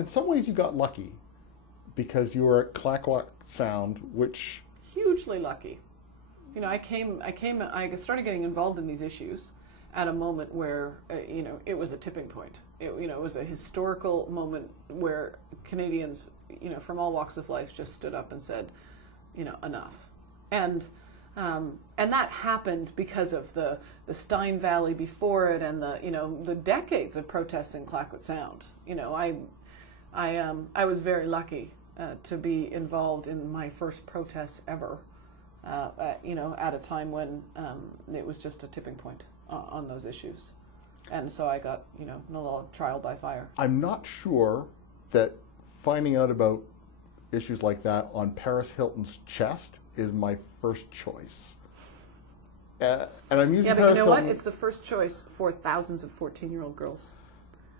in some ways you got lucky because you were at Clackwatt Sound, which... Hugely lucky. You know, I started getting involved in these issues at a moment where, you know, it was a tipping point. It was a historical moment where Canadians, you know, from all walks of life just stood up and said, you know, enough. And that happened because of the Stein Valley before it and the decades of protests in Clackwatt Sound. You know, I was very lucky to be involved in my first protests ever, you know, at a time when it was just a tipping point on those issues. And so I got, you know, a little trial by fire. I'm not sure that finding out about issues like that on Paris Hilton's chest is my first choice. And I'm using Paris Hilton... Yeah, but you know what? It's the first choice for thousands of 14-year-old girls.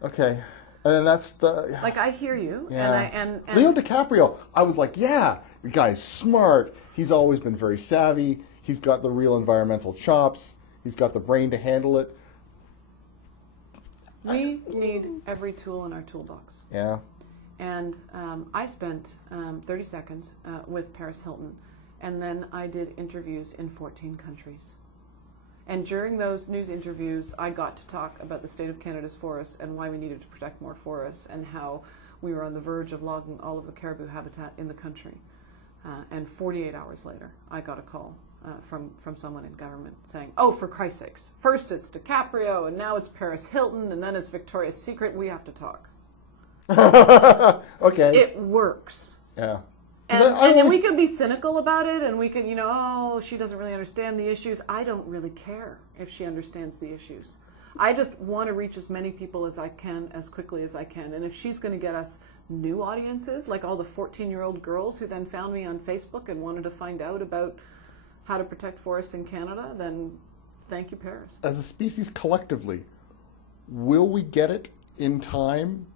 Okay. And that's the... Like, I hear you. Yeah. And Leo DiCaprio, I was like, yeah, the guy's smart. He's always been very savvy. He's got the real environmental chops. He's got the brain to handle it. We need every tool in our toolbox. Yeah. And I spent 30 seconds with Paris Hilton, and then I did interviews in 14 countries. And during those news interviews, I got to talk about the state of Canada's forests and why we needed to protect more forests and how we were on the verge of logging all of the caribou habitat in the country. And 48 hours later, I got a call from someone in government saying, oh, for Christ's sakes, first it's DiCaprio, and now it's Paris Hilton, and then it's Victoria's Secret. We have to talk. Okay. It works. Yeah. And we can be cynical about it, and we can, you know, oh, she doesn't really understand the issues. I don't really care if she understands the issues. I just want to reach as many people as I can, as quickly as I can. And if she's going to get us new audiences, like all the 14-year-old girls who then found me on Facebook and wanted to find out about how to protect forests in Canada, then thank you, Paris. As a species collectively, will we get it in time,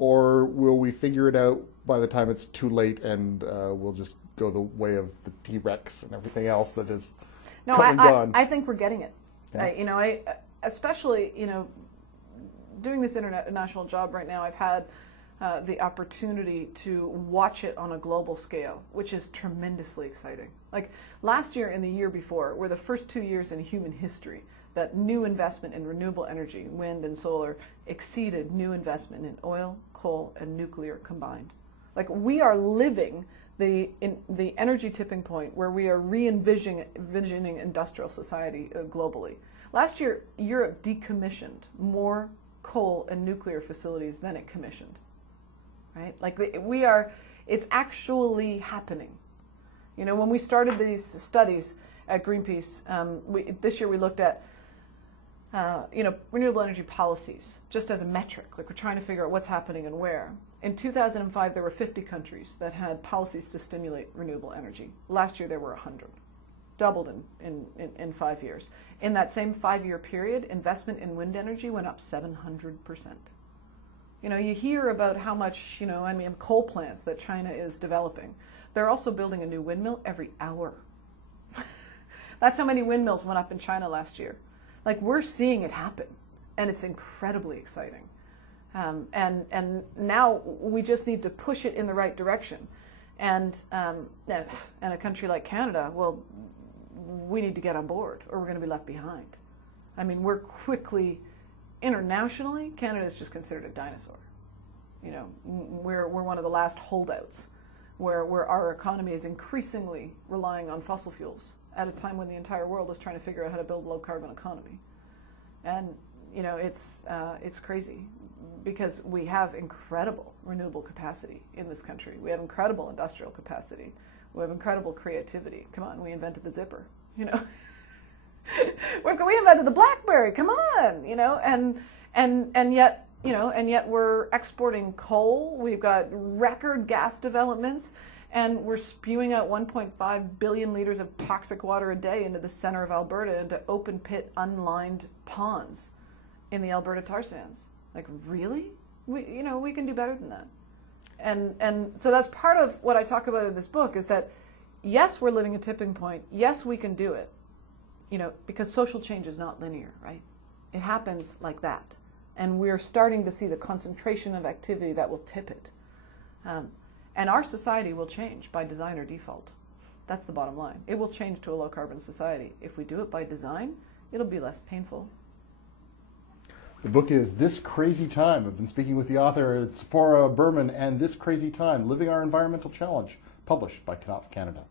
or will we figure it out by the time it's too late and we'll just go the way of the T-Rex and everything else that is come and gone? I think we're getting it. Yeah. Especially, you know, doing this international job right now, I've had the opportunity to watch it on a global scale, which is tremendously exciting. Like last year and the year before were the first 2 years in human history that new investment in renewable energy, wind and solar, exceeded new investment in oil, coal, and nuclear combined. Like we are living the energy tipping point where we are re-envisioning industrial society globally. Last year, Europe decommissioned more coal and nuclear facilities than it commissioned. Right? Like it's actually happening. You know, when we started these studies at Greenpeace, this year we looked at renewable energy policies just as a metric. Like we're trying to figure out what's happening and where. In 2005, there were 50 countries that had policies to stimulate renewable energy. Last year, there were 100. Doubled in 5 years. In that same 5-year period, investment in wind energy went up 700%. You know, you hear about how much, coal plants that China is developing. They're also building a new windmill every hour. That's how many windmills went up in China last year. Like, we're seeing it happen, and it's incredibly exciting. And now we just need to push it in the right direction. And a country like Canada, well, we need to get on board or we're going to be left behind. I mean, we're quickly, internationally, Canada is just considered a dinosaur. You know, we're one of the last holdouts where our economy is increasingly relying on fossil fuels at a time when the entire world is trying to figure out how to build a low carbon economy. And, you know, it's crazy because we have incredible renewable capacity in this country. We have incredible industrial capacity. We have incredible creativity. Come on, we invented the zipper, you know. We invented the BlackBerry. Come on, you know, and yet, you know, and yet we're exporting coal. We've got record gas developments, and we're spewing out 1.5 billion liters of toxic water a day into the center of Alberta into open pit unlined ponds in the Alberta tar sands. Like, really? We can do better than that. And so that's part of what I talk about in this book is that, yes, we're living a tipping point. Yes, we can do it. You know, because social change is not linear, right? It happens like that. And we're starting to see the concentration of activity that will tip it. And our society will change by design or default. That's the bottom line. It will change to a low-carbon society. If we do it by design, it'll be less painful. The book is This Crazy Time. I've been speaking with the author, Tzeporah Berman, and This Crazy Time, Living Our Environmental Challenge, published by Knopf Canada.